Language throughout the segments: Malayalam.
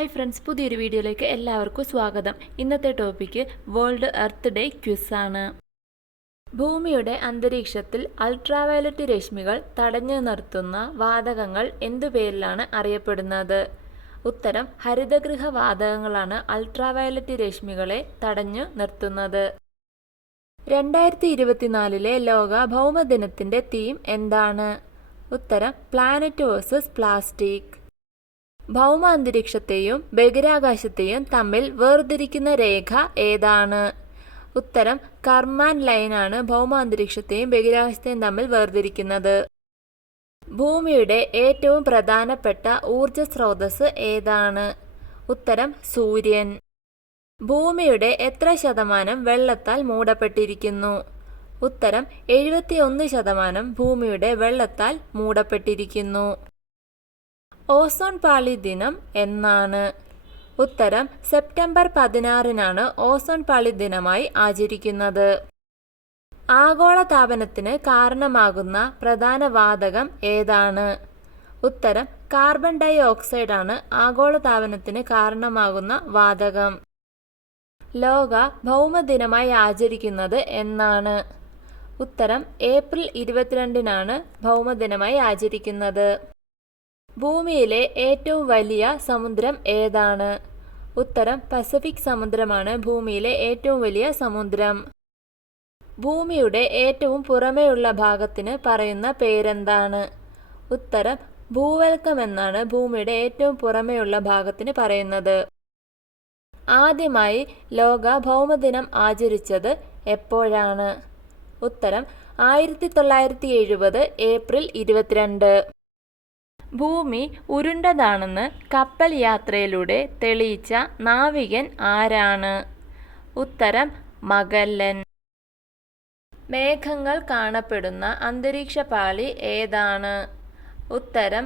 ഹായ് ഫ്രണ്ട്സ് പുതിയൊരു വീഡിയോയിലേക്ക് എല്ലാവർക്കും സ്വാഗതം. ഇന്നത്തെ topic world earth day quiz ആണ്. ഭൂമിയുടെ അന്തരീക്ഷത്തിൽ അൾട്രാവയലറ്റ് രശ്മികൾ തടഞ്ഞു നിർത്തുന്ന വാതകങ്ങൾ എന്തു പേരിലാണ് അറിയപ്പെടുന്നത്? ഉത്തരം ഹരിതഗൃഹ വാതകങ്ങളാണ് അൾട്രാവയലറ്റ് രശ്മികളെ തടഞ്ഞു നിർത്തുന്നത്. രണ്ടായിരത്തി ഇരുപത്തിനാലിലെ ലോക ഭൗമദിനത്തിന്റെ തീം എന്താണ്? ഉത്തരം പ്ലാനറ്റ് വേഴ്സസ് പ്ലാസ്റ്റിക് ഭൗമ അന്തരീക്ഷത്തെയും ബഹിരാകാശത്തെയും തമ്മിൽ വേർതിരിക്കുന്ന രേഖ ഏതാണ്? ഉത്തരം കർമാൻ ലൈനാണ് ഭൗമ അന്തരീക്ഷത്തെയും ബഹിരാകാശത്തെയും തമ്മിൽ വേർതിരിക്കുന്നത്. ഭൂമിയുടെ ഏറ്റവും പ്രധാനപ്പെട്ട ഊർജ സ്രോതസ് ഏതാണ്? ഉത്തരം സൂര്യൻ. ഭൂമിയുടെ എത്ര ശതമാനം വെള്ളത്താൽ മൂടപ്പെട്ടിരിക്കുന്നു? ഉത്തരം എഴുപത്തിയൊന്ന് ശതമാനം ഭൂമിയുടെ വെള്ളത്താൽ മൂടപ്പെട്ടിരിക്കുന്നു. ഓസോൺ പാളി ദിനം എന്നാണ് ഉത്തരം. സെപ്റ്റംബർ പതിനാറിനാണ് ഓസോൺ പാളി ദിനമായി ആചരിക്കുന്നത്. ആഗോളതാപനത്തിന് കാരണമാകുന്ന പ്രധാന വാതകം ഏതാണ്? ഉത്തരം കാർബൺ ഡൈ ഓക്സൈഡാണ് ആഗോളതാപനത്തിന് കാരണമാകുന്ന വാതകം. ലോക ഭൗമദിനമായി ആചരിക്കുന്നത് എന്നാണ്. ഉത്തരം ഏപ്രിൽ ഇരുപത്തിരണ്ടിനാണ് ഭൗമദിനമായി ആചരിക്കുന്നത്. ഭൂമിയിലെ ഏറ്റവും വലിയ സമുദ്രം ഏതാണ്? ഉത്തരം പസഫിക് സമുദ്രമാണ് ഭൂമിയിലെ ഏറ്റവും വലിയ സമുദ്രം. ഭൂമിയുടെ ഏറ്റവും പുറമേയുള്ള ഭാഗത്തിന് പറയുന്ന പേരെന്താണ്? ഉത്തരം ഭൂവൽക്കം എന്നാണ് ഭൂമിയുടെ ഏറ്റവും പുറമേയുള്ള ഭാഗത്തിന് പറയുന്നത്. ആദ്യമായി ലോക ഭൗമദിനം ആചരിച്ചത് എപ്പോഴാണ്? ഉത്തരം ആയിരത്തി തൊള്ളായിരത്തി എഴുപത് ഏപ്രിൽ ഇരുപത്തിരണ്ട്. ഭൂമി ഉരുണ്ടതാണെന്ന് കപ്പൽ യാത്രയിലൂടെ തെളിയിച്ച നാവികൻ ആരാണ്? ഉത്തരം മഗല്ലൻ മേഘങ്ങൾ കാണപ്പെടുന്ന അന്തരീക്ഷ പാളി ഏതാണ്? ഉത്തരം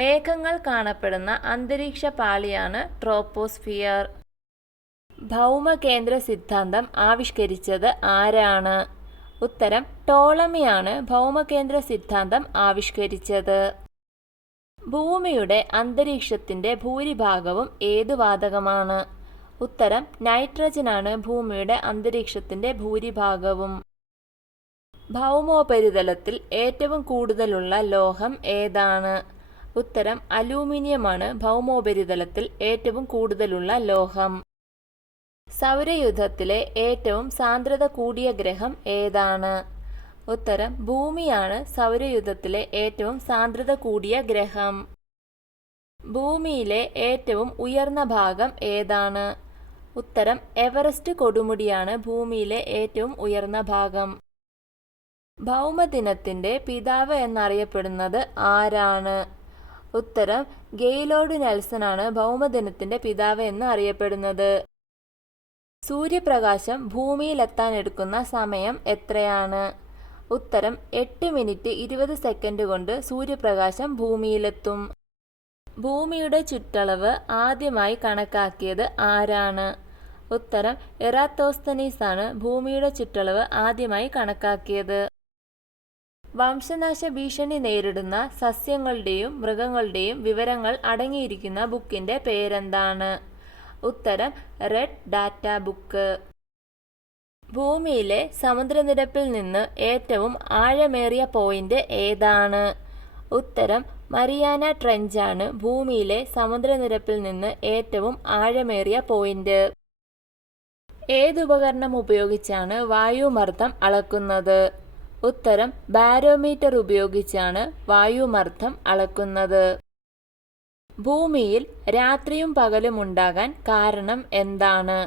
മേഘങ്ങൾ കാണപ്പെടുന്ന അന്തരീക്ഷ അന്തരീക്ഷപാളിയാണ് ട്രോപ്പോസ്ഫിയർ. ഭൗമകേന്ദ്ര സിദ്ധാന്തം ആവിഷ്കരിച്ചത് ആരാണ്? ഉത്തരം ടോളമിയാണ് ഭൗമകേന്ദ്ര സിദ്ധാന്തം ആവിഷ്കരിച്ചത്. ഭൂമിയുടെ അന്തരീക്ഷത്തിന്റെ ഭൂരിഭാഗവും ഏതു വാതകമാണ്? ഉത്തരം നൈട്രജനാണ് ഭൂമിയുടെ അന്തരീക്ഷത്തിന്റെ ഭൂരിഭാഗവും. ഭൗമോപരിതലത്തിൽ ഏറ്റവും കൂടുതലുള്ള ലോഹം ഏതാണ്? ഉത്തരം അലൂമിനിയമാണ് ഭൗമോപരിതലത്തിൽ ഏറ്റവും കൂടുതലുള്ള ലോഹം. സൗരയുധത്തിലെ ഏറ്റവും സാന്ദ്രത കൂടിയ ഗ്രഹം ഏതാണ്? ഉത്തരം ഭൂമിയാണ് സൗരയുധത്തിലെ ഏറ്റവും സാന്ദ്രത കൂടിയ ഗ്രഹം. ഭൂമിയിലെ ഏറ്റവും ഉയർന്ന ഭാഗം ഏതാണ്? ഉത്തരം എവറസ്റ്റ് കൊടുമുടിയാണ് ഭൂമിയിലെ ഏറ്റവും ഉയർന്ന ഭാഗം. ഭൗമദിനത്തിന്റെ പിതാവ് എന്നറിയപ്പെടുന്നത് ആരാണ്? ഉത്തരം ഗെയ്ലോഡ് ആണ് ഭൗമദിനത്തിന്റെ പിതാവ് എന്ന് അറിയപ്പെടുന്നത്. സൂര്യപ്രകാശം ഭൂമിയിലെത്താൻ എടുക്കുന്ന സമയം എത്രയാണ്? ഉത്തരം എട്ട് മിനിറ്റ് ഇരുപത് സെക്കൻഡ് കൊണ്ട് സൂര്യപ്രകാശം ഭൂമിയിലെത്തും. ഭൂമിയുടെ ചുറ്റളവ് ആദ്യമായി കണക്കാക്കിയത് ആരാണ്? ഉത്തരം എറാത്തോസ്തനീസ് ആണ് ഭൂമിയുടെ ചുറ്റളവ് ആദ്യമായി കണക്കാക്കിയത്. വംശനാശ ഭീഷണി നേരിടുന്ന സസ്യങ്ങളുടെയും മൃഗങ്ങളുടെയും വിവരങ്ങൾ അടങ്ങിയിരിക്കുന്ന ബുക്കിന്റെ പേരെന്താണ്? ഉത്തരം റെഡ് ഡാറ്റ ബുക്ക്. ഭൂമിയിലെ സമുദ്രനിരപ്പിൽ നിന്ന് ഏറ്റവും ആഴമേറിയ പോയിന്റ് ഏതാണ്? ഉത്തരം മരിയാന ട്രെഞ്ചാണ് ഭൂമിയിലെ സമുദ്രനിരപ്പിൽ നിന്ന് ഏറ്റവും ആഴമേറിയ പോയിന്റ് ഏതുപകരണം ഉപയോഗിച്ചാണ് വായുമർദ്ദം അളക്കുന്നത്? ഉത്തരം ബാരോമീറ്റർ ഉപയോഗിച്ചാണ് വായുമർദ്ദം അളക്കുന്നത്. ഭൂമിയിൽ രാത്രിയും പകലും ഉണ്ടാകാൻ കാരണം എന്താണ്?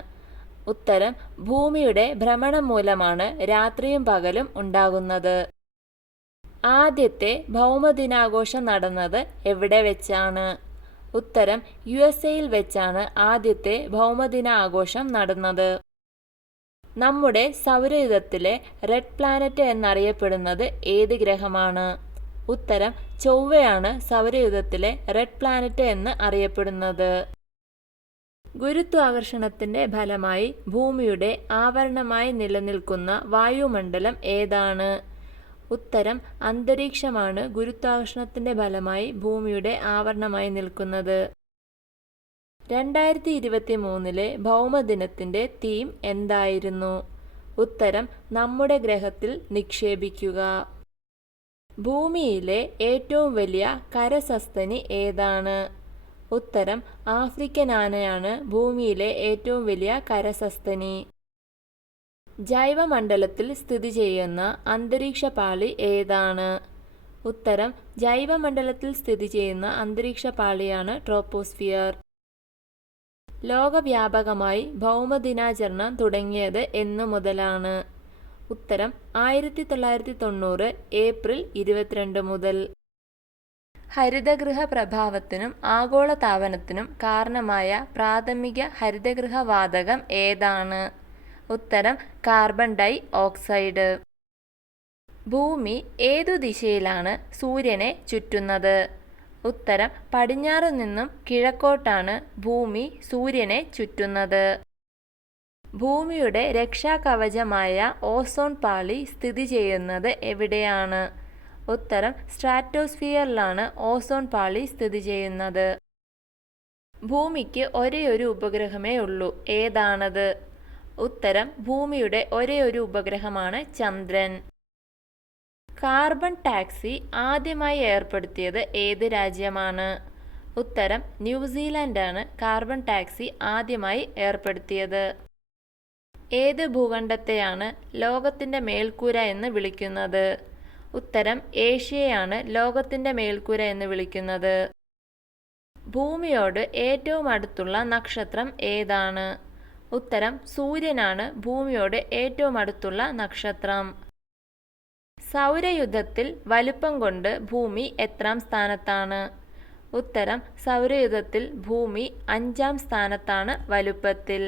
ഉത്തരം ഭൂമിയുടെ ഭ്രമണം മൂലമാണ് രാത്രിയും പകലും ഉണ്ടാകുന്നത്. ആദ്യത്തെ ഭൗമദിനാഘോഷം നടന്നത് എവിടെ വെച്ചാണ്? ഉത്തരം യു എസ് എയിൽ വെച്ചാണ് ആദ്യത്തെ ഭൗമദിനാഘോഷം നടന്നത്. നമ്മുടെ സൗരയുധത്തിലെ റെഡ് പ്ലാനറ്റ് എന്നറിയപ്പെടുന്നത് ഏത് ഗ്രഹമാണ്? ഉത്തരം ചൊവ്വയാണ് സൗരയുധത്തിലെ റെഡ് പ്ലാനറ്റ് എന്ന് അറിയപ്പെടുന്നത്. ഗുരുത്വാകർഷണത്തിന്റെ ഫലമായി ഭൂമിയുടെ ആവരണമായി നിലനിൽക്കുന്ന വായുമണ്ഡലം ഏതാണ്? ഉത്തരം അന്തരീക്ഷമാണ് ഗുരുത്വാകർഷണത്തിന്റെ ഫലമായി ഭൂമിയുടെ ആവരണമായി നിൽക്കുന്നത്. രണ്ടായിരത്തി ഇരുപത്തി മൂന്നിലെ ഭൗമദിനത്തിന്റെ തീം എന്തായിരുന്നു? ഉത്തരം നമ്മുടെ ഗ്രഹത്തിൽ നിക്ഷേപിക്കുക. ഭൂമിയിലെ ഏറ്റവും വലിയ കരസസ്തനി ഏതാണ്? ഉത്തരം ആഫ്രിക്കൻ ആനയാണ് ഭൂമിയിലെ ഏറ്റവും വലിയ കരസസ്തനി. ജൈവമണ്ഡലത്തിൽ സ്ഥിതി ചെയ്യുന്ന അന്തരീക്ഷ പാളി ഏതാണ്? ഉത്തരം ജൈവമണ്ഡലത്തിൽ സ്ഥിതി ചെയ്യുന്ന അന്തരീക്ഷ പാളിയാണ് ട്രോപ്പോസ്ഫിയർ. ലോകവ്യാപകമായി ഭൗമദിനാചരണം തുടങ്ങിയത് എന്നു മുതലാണ്. ഉത്തരം ആയിരത്തി തൊള്ളായിരത്തി തൊണ്ണൂറ് ഏപ്രിൽ ഇരുപത്തിരണ്ട് മുതൽ. ഹരിതഗൃഹ പ്രഭാവത്തിനും ആഗോളതാപനത്തിനും കാരണമായ പ്രാഥമിക ഹരിതഗൃഹ വാതകം ഏതാണ്? ഉത്തരം കാർബൺ ഡൈ ഓക്സൈഡ്. ഭൂമി ഏതു ദിശയിലാണ് സൂര്യനെ ചുറ്റുന്നത്? ഉത്തരം പടിഞ്ഞാറ് നിന്നും കിഴക്കോട്ടാണ് ഭൂമി സൂര്യനെ ചുറ്റുന്നത്. ഭൂമിയുടെ രക്ഷാകവചമായ ഓസോൺ പാളി സ്ഥിതി ചെയ്യുന്നത് എവിടെയാണ്? ഉത്തരം സ്ട്രാറ്റോസ്ഫിയറിലാണ് ഓസോൺ പാളി സ്ഥിതി ചെയ്യുന്നത്. ഭൂമിക്ക് ഒരേയൊരു ഒരു ഉപഗ്രഹമേ ഉള്ളൂ. ഏതാണത്? ഉത്തരം ഭൂമിയുടെ ഒരേ ഒരു ഉപഗ്രഹമാണ് ചന്ദ്രൻ. കാർബൺ ടാക്സി ആദ്യമായി ഏർപ്പെടുത്തിയത് ഏത് രാജ്യമാണ്? ഉത്തരം ന്യൂസിലാൻഡാണ് കാർബൺ ടാക്സി ആദ്യമായി ഏർപ്പെടുത്തിയത്. ഏത് ഭൂഖണ്ഡത്തെയാണ് ലോകത്തിന്റെ മേൽക്കൂര എന്ന് വിളിക്കുന്നത്? ഉത്തരം ഏഷ്യയാണ് ലോകത്തിന്റെ മേൽക്കൂര എന്ന് വിളിക്കുന്നത്. ഭൂമിയോട് ഏറ്റവും അടുത്തുള്ള നക്ഷത്രം ഏതാണ്? ഉത്തരം സൂര്യനാണ് ഭൂമിയോട് ഏറ്റവും അടുത്തുള്ള നക്ഷത്രം. സൗരയുദ്ധത്തിൽ വലുപ്പം കൊണ്ട് ഭൂമി എത്രാം സ്ഥാനത്താണ്? ഉത്തരം സൗരയുദ്ധത്തിൽ ഭൂമി അഞ്ചാം സ്ഥാനത്താണ് വലുപ്പത്തിൽ.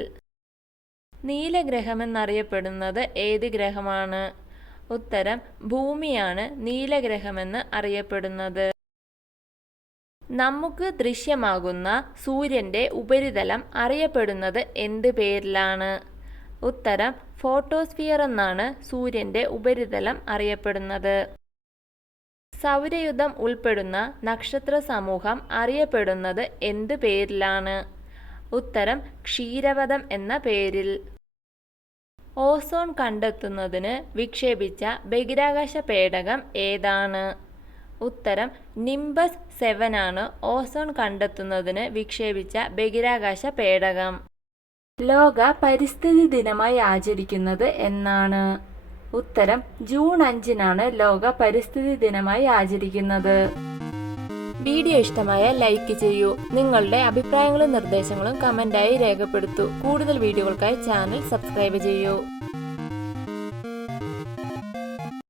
നീലഗ്രഹമെന്നറിയപ്പെടുന്നത് ഏത് ഗ്രഹമാണ്? ഉത്തരം ഭൂമിയാണ് നീലഗ്രഹമെന്ന് അറിയപ്പെടുന്നത്. നമുക്ക് ദൃശ്യമാകുന്ന സൂര്യന്റെ ഉപരിതലം അറിയപ്പെടുന്നത് എന്ത് പേരിലാണ്? ഉത്തരം ഫോട്ടോസ്ഫിയർ എന്നാണ് സൂര്യന്റെ ഉപരിതലം അറിയപ്പെടുന്നത്. സൗരയുധം ഉൾപ്പെടുന്ന നക്ഷത്ര സമൂഹം അറിയപ്പെടുന്നത് എന്ത് പേരിലാണ്? ഉത്തരം ക്ഷീരവധം എന്ന പേരിൽ. ഓസോൺ കണ്ടെത്തുന്നതിന് വിക്ഷേപിച്ച ബഹിരാകാശ പേടകം ഏതാണ്? ഉത്തരം നിംബസ് സെവൻ ആണ് ഓസോൺ കണ്ടെത്തുന്നതിന് വിക്ഷേപിച്ച ബഹിരാകാശ പേടകം. ലോക പരിസ്ഥിതി ദിനമായി ആചരിക്കുന്നത് എന്നാണ്. ഉത്തരം ജൂൺ അഞ്ചിനാണ് ലോക പരിസ്ഥിതി ദിനമായി ആചരിക്കുന്നത്. വീഡിയോ ഇഷ്ടമായ ലൈക്ക് ചെയ്യൂ. നിങ്ങളുടെ അഭിപ്രായങ്ങളും നിർദ്ദേശങ്ങളും കമന്റായി രേഖപ്പെടുത്തൂ. കൂടുതൽ വീഡിയോകൾക്കായി ചാനൽ സബ്സ്ക്രൈബ് ചെയ്യൂ.